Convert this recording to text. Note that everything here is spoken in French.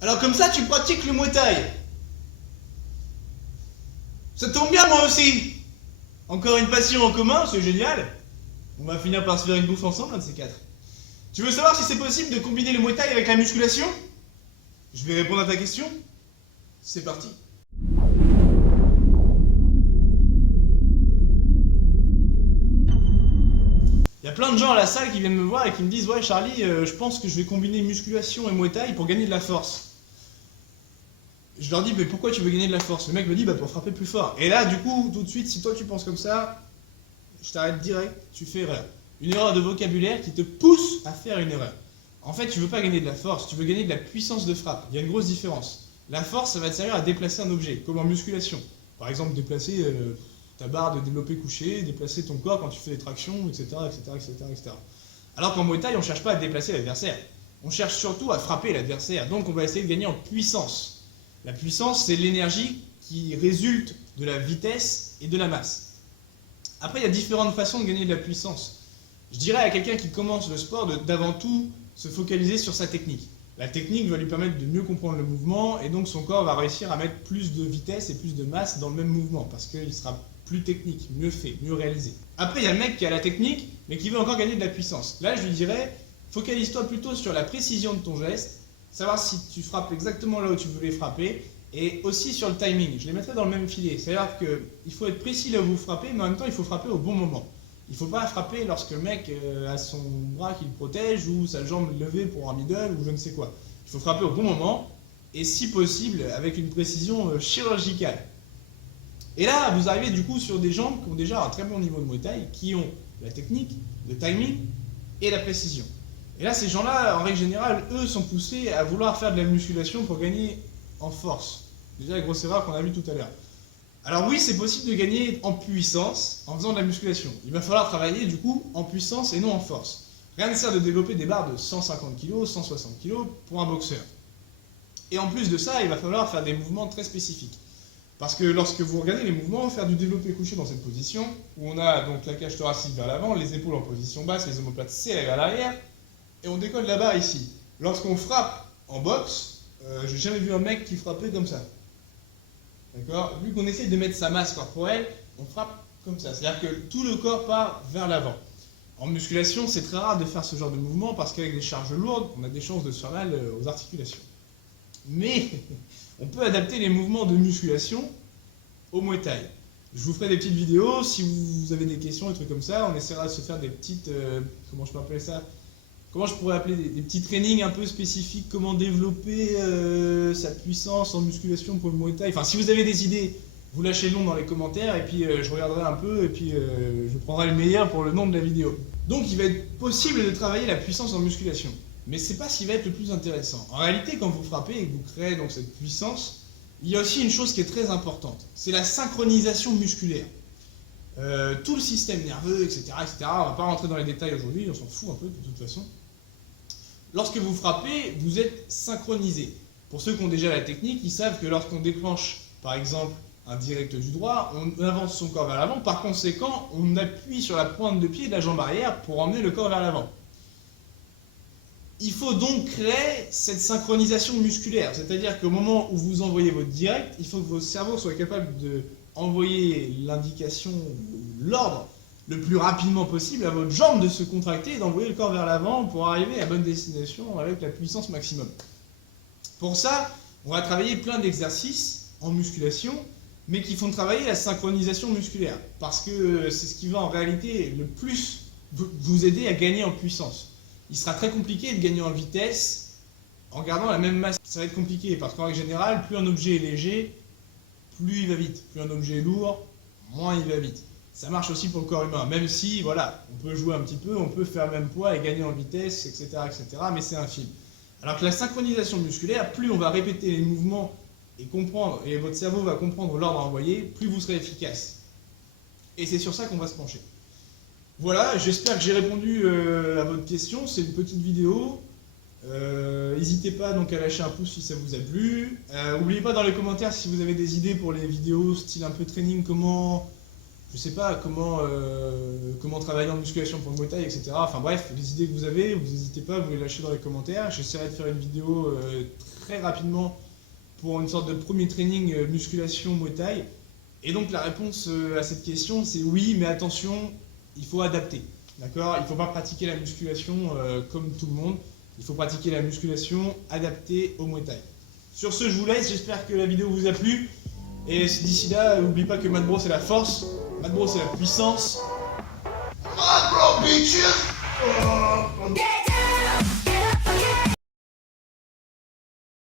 Alors comme ça, tu pratiques le Muay Thai. Ça tombe bien, moi aussi. Encore une passion en commun, c'est génial. On va finir par se faire une bouffe ensemble, un de ces quatre. Tu veux savoir si c'est possible de combiner le Muay Thai avec la musculation? Je vais répondre à ta question. C'est parti. Il y a plein de gens à la salle qui viennent me voir et qui me disent: ouais Charlie, je pense que je vais combiner musculation et Muay Thai pour gagner de la force. Je leur dis: mais pourquoi tu veux gagner de la force? Le mec me dit: bah pour frapper plus fort. Et là du coup, tout de suite, si toi tu penses comme ça, je t'arrête direct, tu fais erreur. Une erreur de vocabulaire qui te pousse à faire une erreur. En fait, tu veux pas gagner de la force, tu veux gagner de la puissance de frappe. Il y a une grosse différence. La force, ça va te servir à déplacer un objet, comme en musculation. Par exemple, déplacer ta barre de développé couché, déplacer ton corps quand tu fais des tractions, etc. etc., etc., etc. Alors qu'en Muay Thai, on ne cherche pas à déplacer l'adversaire. On cherche surtout à frapper l'adversaire. Donc on va essayer de gagner en puissance. La puissance, c'est l'énergie qui résulte de la vitesse et de la masse. Après, il y a différentes façons de gagner de la puissance. Je dirais à quelqu'un qui commence le sport d'avant tout se focaliser sur sa technique. La technique va lui permettre de mieux comprendre le mouvement et donc son corps va réussir à mettre plus de vitesse et plus de masse dans le même mouvement parce qu'il sera plus technique, mieux fait, mieux réalisé. Après, il y a le mec qui a la technique mais qui veut encore gagner de la puissance. Là, je lui dirais, focalise-toi plutôt sur la précision de ton geste, savoir si tu frappes exactement là où tu voulais frapper et aussi sur le timing. Je les mettrais dans le même filet. C'est-à-dire qu'il faut être précis là où vous frappez, mais en même temps, il faut frapper au bon moment. Il ne faut pas frapper lorsque le mec a son bras qui le protège ou sa jambe levée pour un middle ou je ne sais quoi. Il faut frapper au bon moment et si possible avec une précision chirurgicale. Et là, vous arrivez du coup sur des gens qui ont déjà un très bon niveau de Muay Thai, qui ont la technique, le timing et la précision. Et là, ces gens-là, en règle générale, eux sont poussés à vouloir faire de la musculation pour gagner en force. Déjà la grosse erreur qu'on a vue tout à l'heure. Alors oui, c'est possible de gagner en puissance en faisant de la musculation. Il va falloir travailler du coup en puissance et non en force. Rien ne sert de développer des barres de 150 kg, 160 kg pour un boxeur. Et en plus de ça, il va falloir faire des mouvements très spécifiques. Parce que lorsque vous regardez les mouvements, faire du développé couché dans cette position, où on a donc la cage thoracique vers l'avant, les épaules en position basse, les omoplates serrées vers l'arrière, et on décolle la barre ici. Lorsqu'on frappe en boxe, j'ai jamais vu un mec qui frappait comme ça. D'accord? Vu qu'on essaye de mettre sa masse corporelle, on frappe comme ça. C'est-à-dire que tout le corps part vers l'avant. En musculation, c'est très rare de faire ce genre de mouvement parce qu'avec des charges lourdes, on a des chances de se faire mal aux articulations. Mais on peut adapter les mouvements de musculation au Muay Thai. Je vous ferai des petites vidéos, si vous avez des questions, des trucs comme ça, on essaiera de se faire des petites... comment je peux appeler ça? Comment je pourrais appeler des petits trainings un peu spécifiques, comment développer sa puissance en musculation pour le Muay Thai. Enfin, si vous avez des idées, vous lâchez le nom dans les commentaires et puis je regarderai un peu et puis je prendrai le meilleur pour le nom de la vidéo. Donc il va être possible de travailler la puissance en musculation. Mais c'est pas ce qui va être le plus intéressant. En réalité, quand vous frappez et que vous créez donc cette puissance, il y a aussi une chose qui est très importante. C'est la synchronisation musculaire. Tout le système nerveux, etc., etc. On ne va pas rentrer dans les détails aujourd'hui, on s'en fout un peu de toute façon. Lorsque vous frappez, vous êtes synchronisé. Pour ceux qui ont déjà la technique, ils savent que lorsqu'on déclenche, par exemple, un direct du droit, on avance son corps vers l'avant. Par conséquent, on appuie sur la pointe de pied de la jambe arrière pour emmener le corps vers l'avant. Il faut donc créer cette synchronisation musculaire. C'est-à-dire qu'au moment où vous envoyez votre direct, il faut que votre cerveau soit capable d'envoyer l'indication, l'ordre, le plus rapidement possible à votre jambe de se contracter et d'envoyer le corps vers l'avant pour arriver à bonne destination avec la puissance maximum. Pour ça, on va travailler plein d'exercices en musculation, mais qui font travailler la synchronisation musculaire, parce que c'est ce qui va en réalité le plus vous aider à gagner en puissance. Il sera très compliqué de gagner en vitesse en gardant la même masse. Ça va être compliqué, parce qu'en règle générale, plus un objet est léger, plus il va vite. Plus un objet est lourd, moins il va vite. Ça marche aussi pour le corps humain, même si, voilà, on peut jouer un petit peu, on peut faire le même poids et gagner en vitesse, etc., etc., mais c'est infime. Alors que la synchronisation musculaire, plus on va répéter les mouvements et comprendre, et votre cerveau va comprendre l'ordre à envoyer, plus vous serez efficace. Et c'est sur ça qu'on va se pencher. Voilà, j'espère que j'ai répondu à votre question, c'est une petite vidéo. N'hésitez pas donc à lâcher un pouce si ça vous a plu. N'oubliez pas dans les commentaires si vous avez des idées pour les vidéos style un peu training, comment... Je sais pas comment travailler en musculation pour le Muay Thai, etc. Enfin bref, les idées que vous avez, vous n'hésitez pas, vous les lâchez dans les commentaires. J'essaierai de faire une vidéo très rapidement pour une sorte de premier training musculation Muay Thai? Et donc la réponse à cette question c'est oui, mais attention, il faut adapter. D'accord? Il ne faut pas pratiquer la musculation comme tout le monde. Il faut pratiquer la musculation adaptée au Muay Thai. Sur ce, je vous laisse. J'espère que la vidéo vous a plu. Et d'ici là, n'oubliez pas que Mad Bro c'est la force, Mad Bro c'est la puissance. Mad Bro bitches!